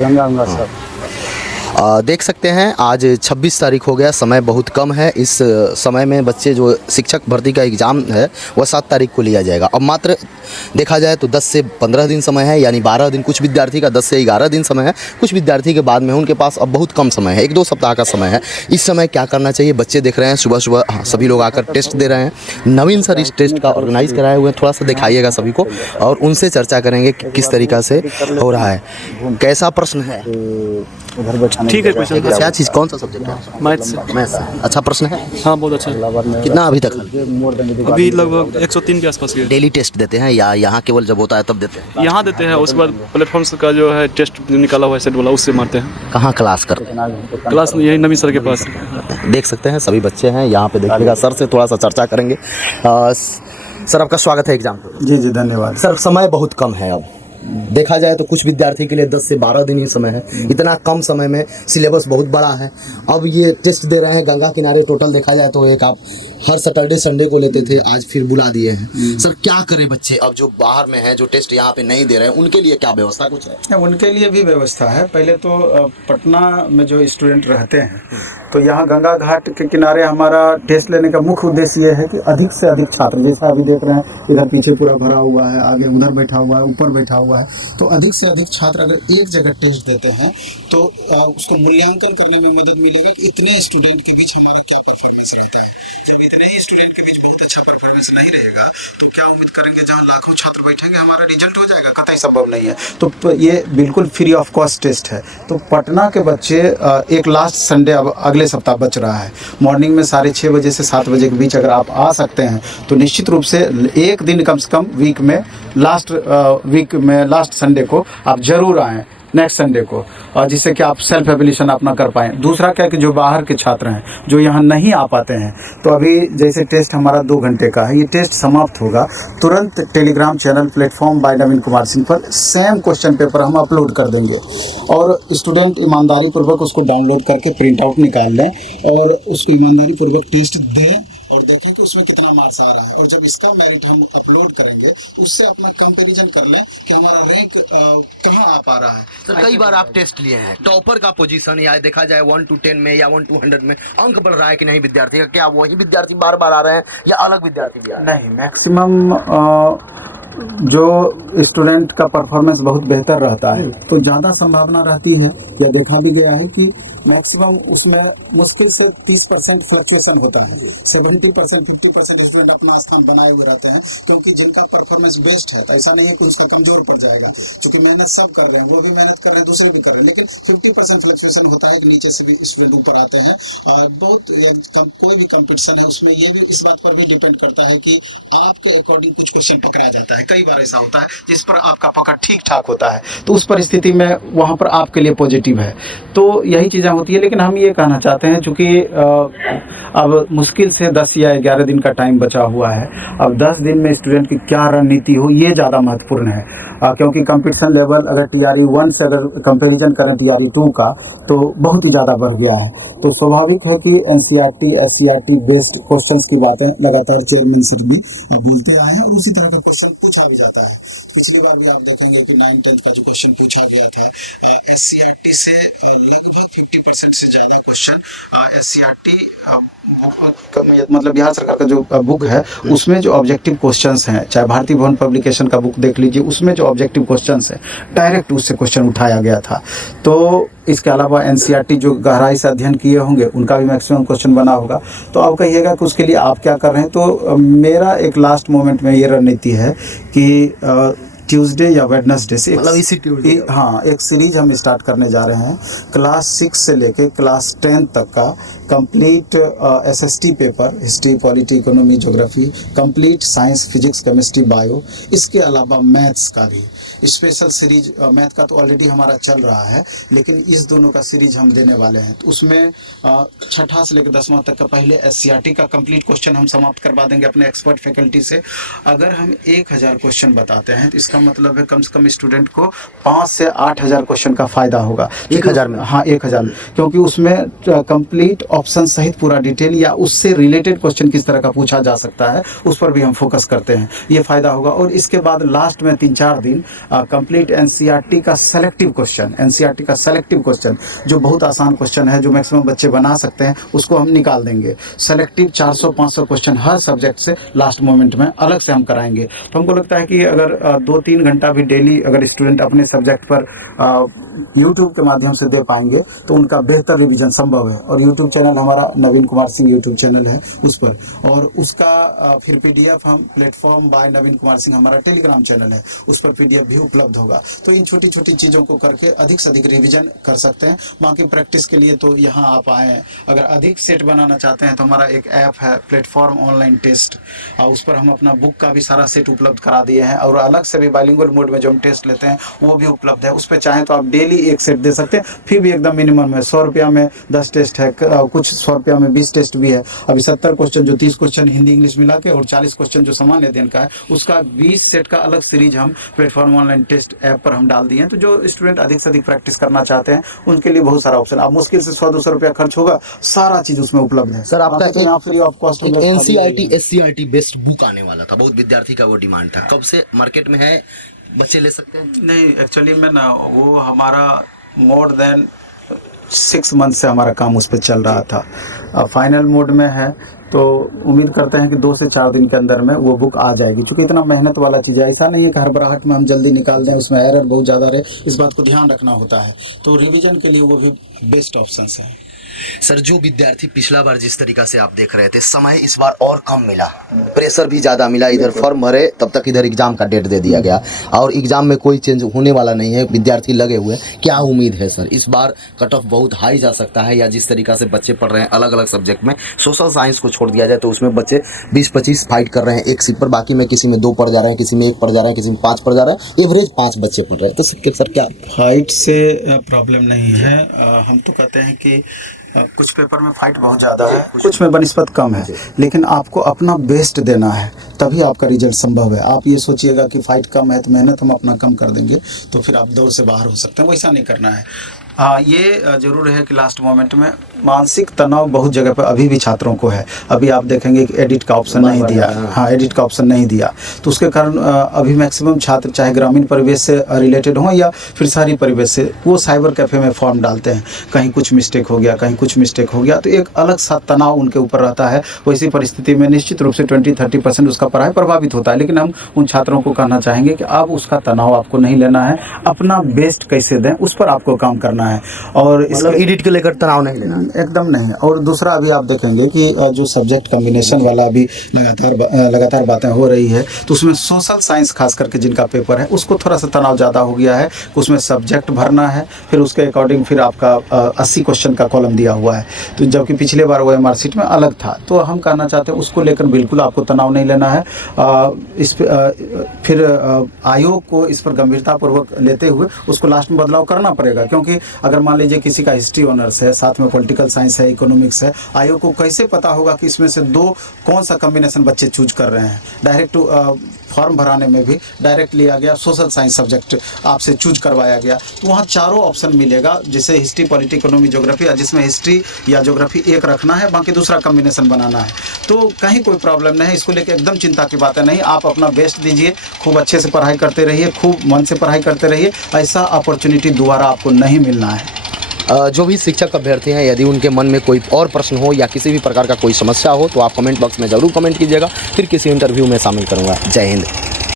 Ganga Ganga sir. देख सकते हैं आज 26 तारीख हो गया, समय बहुत कम है। इस समय में बच्चे जो शिक्षक भर्ती का एग्ज़ाम है वह 7 तारीख को लिया जाएगा। अब मात्र देखा जाए तो 10 से 15 दिन समय है, यानी 12 दिन। कुछ विद्यार्थी का 10 से 11 दिन समय है, कुछ विद्यार्थी के बाद में उनके पास अब बहुत कम समय है, 1-2 सप्ताह का समय है। इस समय क्या करना चाहिए? बच्चे देख रहे हैं सुबह सुबह सभी लोग आकर टेस्ट दे रहे हैं। नवीन सर इस टेस्ट का ऑर्गेनाइज कराए हुए हैं, थोड़ा सा दिखाइएगा सभी को और उनसे चर्चा करेंगे कि किस तरीक़ा से हो रहा है। कैसा प्रश्न है? उधर बैठा ठीक है क्वेश्चन। क्या चीज़, कौन सा सब्जेक्ट है? मैथ्स। मैथ्स। अच्छा प्रश्न है। हाँ बहुत अच्छा। कितना अभी तक? अभी लगभग 103 के आसपास के। डेली टेस्ट देते हैं या यहाँ केवल जब होता है तब देते हैं? यहाँ देते हैं, उसके बाद प्लेटफॉर्म्स का जो है टेस्ट निकाला हुआ है सेट वाला, उससे मारते हैं। कहाँ क्लास करते हैं? क्लास यही नवीन सर के पास। देख सकते हैं सभी बच्चे हैं यहाँ पे। देखिएगा सर से थोड़ा सा चर्चा करेंगे। सर आपका स्वागत है एग्जाम पे। जी जी धन्यवाद सर समय बहुत कम है। अब देखा जाए तो कुछ विद्यार्थी के लिए 10 से 12 दिन ही समय है। इतना कम समय में सिलेबस बहुत बड़ा है। अब ये टेस्ट दे रहे हैं गंगा किनारे। टोटल देखा जाए तो एक आप हर सैटरडे संडे को लेते थे, आज फिर बुला दिए हैं। सर क्या करें बच्चे अब जो बाहर में हैं, जो टेस्ट यहाँ पे नहीं दे रहे हैं, उनके लिए क्या व्यवस्था कुछ है? उनके लिए भी व्यवस्था है। पहले तो पटना में जो स्टूडेंट रहते हैं तो यहाँ गंगा घाट के किनारे हमारा टेस्ट लेने का मुख्य उद्देश्य ये है कि अधिक से अधिक छात्र, जैसा अभी देख रहे हैं इधर पीछे पूरा भरा हुआ है, आगे उधर बैठा हुआ है, ऊपर बैठा हुआ है, तो अधिक से अधिक छात्र अगर एक जगह टेस्ट देते हैं तो उसको मूल्यांकन करने में मदद मिलेगा कि इतने स्टूडेंट के बीच हमारा क्या परफॉर्मेंस रहता है। जब इतने ही स्टूडेंट के बीच बहुत अच्छा परफॉर्मेंस नहीं रहेगा तो क्या उम्मीद करेंगे जहां लाखों छात्र बैठेंगे हमारा रिजल्ट हो जाएगा? कतई संभव नहीं है। तो ये बिल्कुल फ्री ऑफ कॉस्ट टेस्ट है। तो पटना के बच्चे एक लास्ट संडे अब अगले सप्ताह बच रहा है, मॉर्निंग में 6:30 बजे से 7 बजे के बीच अगर आप आ सकते हैं तो निश्चित रूप से एक दिन कम से कम वीक में लास्ट संडे को आप जरूर आएँ, नेक्स्ट संडे को, जिससे कि आप सेल्फ एवल्यूशन अपना कर पाएँ। दूसरा क्या है कि जो बाहर के छात्र हैं जो यहाँ नहीं आ पाते हैं, तो अभी जैसे टेस्ट हमारा 2 घंटे का है, ये टेस्ट समाप्त होगा तुरंत टेलीग्राम चैनल प्लेटफॉर्म बाय नवीन कुमार सिंह पर सेम क्वेश्चन पेपर हम अपलोड कर देंगे और स्टूडेंट ईमानदारी पूर्वक उसको डाउनलोड करके प्रिंट आउट निकाल लें और उसको ईमानदारी पूर्वक टेस्ट दें और देखें कि उसमें कितना मार्क्स आ रहा है। और जब इसका मेरिट हम अपलोड करेंगे उससे अपना कंपैरिजन कर लें कि हमारा रैंक कहाँ आ पा रहा है। सर कई बार आप टेस्ट लिए हैं, टॉपर का पोजीशन या देखा जाए 1 to 10 में या 1 to 100 में अंक बढ़ रहा है कि नहीं विद्यार्थी का? क्या वही विद्यार्थी बार बार आ रहे हैं या अलग विद्यार्थी भी आ रहे हैं? नहीं, मैक्सिमम जो स्टूडेंट का परफॉर्मेंस बहुत बेहतर रहता है तो ज़्यादा संभावना रहती है, या देखा भी गया है कि मैक्सिमम उसमें मुश्किल से 30% फ्लक्चुएशन होता है। 70% 50% स्टूडेंट अपना स्थान बनाए हुए रहते हैं, क्योंकि जिनका परफॉर्मेंस बेस्ट है तो ऐसा नहीं है कि उसका कमजोर पड़ जाएगा, क्योंकि मेहनत सब कर रहे हैं, वो भी मेहनत कर रहे हैं, दूसरे भी कर रहे हैं, लेकिन 50% फ्लक्चुएशन होता है, नीचे से भी स्टूडेंट ऊपर आते हैं। और बहुत कोई भी कंपटीशन है उसमें ये भी इस बात पर भी डिपेंड करता है कि आपके अकॉर्डिंग कुछ क्वेश्चन पकड़ा जाता है। कई बार ऐसा होता है जिस पर आपका पकड़ ठीक ठाक होता है, तो उस परिस्थिति में वहाँ पर आपके लिए पॉजिटिव है। तो यही चीज़ें होती है। लेकिन हम ये कहना चाहते हैं चूँकि अब मुश्किल से 10 या 11 दिन का टाइम बचा हुआ है, अब 10 दिन में स्टूडेंट की क्या रणनीति हो ये ज़्यादा महत्वपूर्ण है, क्योंकि कंपटीशन लेवल अगर TRE 1 से अगर कंपैरिजन करें TRE 2 का तो बहुत ही ज़्यादा बढ़ गया है। तो स्वाभाविक है कि NCERT SCERT बेस्ड क्वेश्चंस की बातें लगातार चेयरमैन सर भी बोलते आए हैं और उसी तरह का क्वेश्चन पूछा भी जाता है। पिछली बार भी आप देखेंगे कि 9th-10th का जो क्वेश्चन पूछा गया था SCERT से लगभग 50% से ज़्यादा क्वेश्चन SCERT मतलब बिहार सरकार का जो बुक है उसमें जो ऑब्जेक्टिव क्वेश्चंस हैं, चाहे भारतीय भवन पब्लिकेशन का बुक देख लीजिए, उसमें जो ऑब्जेक्टिव क्वेश्चंस हैं डायरेक्ट उससे क्वेश्चन उठाया गया था। तो इसके अलावा NCERT जो गहराई से अध्ययन किए होंगे उनका भी मैक्सिमम क्वेश्चन बना होगा। तो आप कहिएगा कि उसके लिए आप क्या कर रहे हैं। तो मेरा एक लास्ट मोमेंट में ये रणनीति है कि ट्यूसडे या वेडनेसडे से मतलब इसी ट्यूसडे, हाँ, एक सीरीज हम स्टार्ट करने जा रहे हैं। क्लास 6 से लेके क्लास 10 तक का complete SST paper, history, polity, economy, geography, complete science, physics, chemistry, bio, इसके अलावा मैथ्स का भी स्पेशल सीरीज। मैथ का तो ऑलरेडी हमारा चल रहा है, लेकिन इस दोनों का सीरीज हम देने वाले हैं। तो उसमें 6ठा से लेकर 10वां तक का पहले SCERT का कंप्लीट क्वेश्चन हम समाप्त करवा देंगे अपने एक्सपर्ट फैकल्टी से। अगर हम 1000 क्वेश्चन बताते हैं तो इसका मतलब है कम से कम स्टूडेंट को 5 से 8000 क्वेश्चन का फायदा होगा 1000 में। हाँ 1000 में, क्योंकि उसमें कंप्लीट ऑप्शन सहित पूरा डिटेल या उससे रिलेटेड क्वेश्चन किस तरह का पूछा जा सकता है उस पर भी हम फोकस करते हैं। ये फायदा होगा। और इसके बाद लास्ट में 3-4 दिन कंप्लीट एनसीईआरटी का सेलेक्टिव क्वेश्चन जो बहुत आसान क्वेश्चन है, जो मैक्सिमम बच्चे बना सकते हैं, उसको हम निकाल देंगे। सेलेक्टिव 400-500 क्वेश्चन हर सब्जेक्ट से लास्ट मोमेंट में अलग से हम कराएंगे। तो हमको लगता है कि अगर 2-3 घंटा भी डेली अगर स्टूडेंट अपने सब्जेक्ट पर यूट्यूब के माध्यम से दे पाएंगे तो उनका बेहतर रिवीजन संभव है। और यूट्यूब चैनल हमारा नवीन कुमार सिंह यूट्यूब चैनल है, उस पर, और उसका फिर पीडीएफ हम प्लेटफॉर्म बाय नवीन कुमार सिंह हमारा टेलीग्राम चैनल है, उस पर पीडीएफ भी उपलब्ध होगा। तो इन छोटी छोटी चीज़ों को करके अधिक से अधिक रिवीजन कर सकते हैं। बाकी प्रैक्टिस के लिए तो यहाँ आप आए हैं। अगर अधिक सेट बनाना चाहते हैं तो हमारा एक ऐप है प्लेटफॉर्म ऑनलाइन टेस्ट, और उस पर हम अपना बुक का भी सारा सेट उपलब्ध करा दिए हैं, और अलग से भी बाइलिंगुअल मोड में जो हम टेस्ट लेते हैं वो भी उपलब्ध है। उस पर चाहें तो आप डेली एक सेट दे सकते हैं, फिर भी एकदम मिनिमम है। 100 रुपया में 10 टेस्ट है, कुछ 100 रुपया में 20 टेस्ट भी है। अभी 70 क्वेश्चन जो 30 क्वेश्चन हिंदी इंग्लिश मिला के और 40 क्वेश्चन जो सामान्य अध्ययन का है, उसका 20 सेट का अलग सीरीज हम प्लेटफॉर्म ऑनलाइन टेस्ट ऐप पर हम डाल दिए हैं। तो जो स्टूडेंट अधिक से अधिक प्रैक्टिस करना चाहते हैं उनके लिए बहुत सारा ऑप्शन, आप मुश्किल से 100-200 रुपया खर्च होगा, सारा चीज उसमें उपलब्ध है। सर, आपका यहाँ free of cost NCERT SCERT based book आने वाला था, बहुत विद्यार्थी का वो डिमांड था, कब से मार्केट में है, बच्चे ले सकते हैं? नहीं, एक्चुअली में ना वो हमारा मोर देन 6 मंथ से हमारा काम उस पर चल रहा था, फाइनल मोड में है। तो उम्मीद करते हैं कि 2 से 4 दिन के अंदर में वो बुक आ जाएगी। क्योंकि इतना मेहनत वाला चीज़ है, ऐसा नहीं है कि हड़बड़ाहट में हम जल्दी निकाल दें, उसमें एरर बहुत ज़्यादा रहे, इस बात को ध्यान रखना होता है। तो रिवीजन के लिए वो भी बेस्ट ऑप्शंस है। सर, जो विद्यार्थी पिछला बार जिस तरीका से आप देख रहे थे, समय इस बार और कम मिला, प्रेशर भी ज़्यादा मिला, इधर फॉर्म भरे तब तक इधर एग्जाम का डेट दे दिया गया, और एग्जाम में कोई चेंज होने वाला नहीं है, विद्यार्थी लगे हुए, क्या उम्मीद है सर इस बार कट ऑफ बहुत हाई जा सकता है, या जिस तरीका से बच्चे पढ़ रहे हैं अलग अलग सब्जेक्ट में, सोशल साइंस को छोड़ दिया जाए तो उसमें बच्चे 20-25 फाइट कर रहे हैं एक सीट पर, बाकी में किसी में 2 पढ़ जा रहे हैं, किसी में 1 पढ़ जा रहे हैं, किसी में 5 पढ़ जा रहे हैं, एवरेज 5 बच्चे पढ़ रहे हैं। तो सर क्या फाइट से प्रॉब्लम नहीं है, हम तो कहते हैं कि कुछ पेपर में फाइट बहुत ज़्यादा है, कुछ में बनिस्बत कम है, लेकिन आपको अपना बेस्ट देना है, तभी आपका रिजल्ट संभव है। आप ये सोचिएगा कि फाइट कम है तो मेहनत हम अपना कम कर देंगे तो फिर आप दौड़ से बाहर हो सकते हैं, वैसा नहीं करना है। हाँ, ये ज़रूर है कि लास्ट मोमेंट में मानसिक तनाव बहुत जगह पर अभी भी छात्रों को है। अभी आप देखेंगे कि एडिट का ऑप्शन नहीं दिया, हाँ एडिट का ऑप्शन नहीं दिया, तो उसके कारण अभी मैक्सिमम छात्र चाहे ग्रामीण परिवेश से रिलेटेड हों या फिर शहरी परिवेश से, वो साइबर कैफ़े में फॉर्म डालते हैं, कहीं कुछ मिस्टेक हो गया, कहीं कुछ मिस्टेक हो गया, तो एक अलग सा तनाव उनके ऊपर रहता है। वैसी परिस्थिति में निश्चित रूप से 20-30% उसका पढ़ाई प्रभावित होता है। लेकिन हम उन छात्रों को कहना चाहेंगे कि अब उसका तनाव आपको नहीं लेना है, अपना बेस्ट कैसे दें उस पर आपको काम करना है, और मतलब एडिट को लेकर तनाव नहीं लेना, एकदम नहीं। और दूसरा अभी आप देखेंगे कि जो सब्जेक्ट कॉम्बिनेशन वाला अभी लगातार बातें हो रही है, तो उसमें सोशल साइंस खास करके जिनका पेपर है उसको थोड़ा सा तनाव ज़्यादा हो गया है। उसमें सब्जेक्ट भरना है, फिर उसके अकॉर्डिंग फिर आपका 80 क्वेश्चन का कॉलम दिया हुआ है, तो जबकि पिछले बार वो MR शीट में अलग था। तो हम कहना चाहते हैं उसको लेकर बिल्कुल आपको तनाव नहीं लेना है। फिर आयोग को इस पर गंभीरतापूर्वक लेते हुए उसको लास्ट में बदलाव करना पड़ेगा, क्योंकि अगर मान लीजिए किसी का हिस्ट्री ऑनर्स है, साथ में पॉलिटिकल साइंस है, इकोनॉमिक्स है, आयोग को कैसे पता होगा कि इसमें से 2 कौन सा कॉम्बिनेशन बच्चे चूज कर रहे हैं। डायरेक्ट फॉर्म भराने में भी डायरेक्ट लिया गया, सोशल साइंस सब्जेक्ट आपसे चूज करवाया गया, तो वहाँ चारों ऑप्शन मिलेगा, जैसे हिस्ट्री, पॉलिटी, इकोनॉमी, ज्योग्राफी, जिसमें हिस्ट्री या ज्योग्राफी एक रखना है, बाकी दूसरा कॉम्बिनेशन बनाना है। तो कहीं कोई प्रॉब्लम नहीं है, इसको लेकर एकदम चिंता की बात है नहीं। आप अपना बेस्ट दीजिए, खूब अच्छे से पढ़ाई करते रहिए, खूब मन से पढ़ाई करते रहिए, ऐसा अपॉर्चुनिटी दोबारा आपको नहीं मिलना है। जो भी शिक्षक अभ्यर्थी हैं, यदि उनके मन में कोई और प्रश्न हो या किसी भी प्रकार का कोई समस्या हो तो आप कमेंट बॉक्स में ज़रूर कमेंट कीजिएगा, फिर किसी इंटरव्यू में शामिल करूँगा। जय हिंद।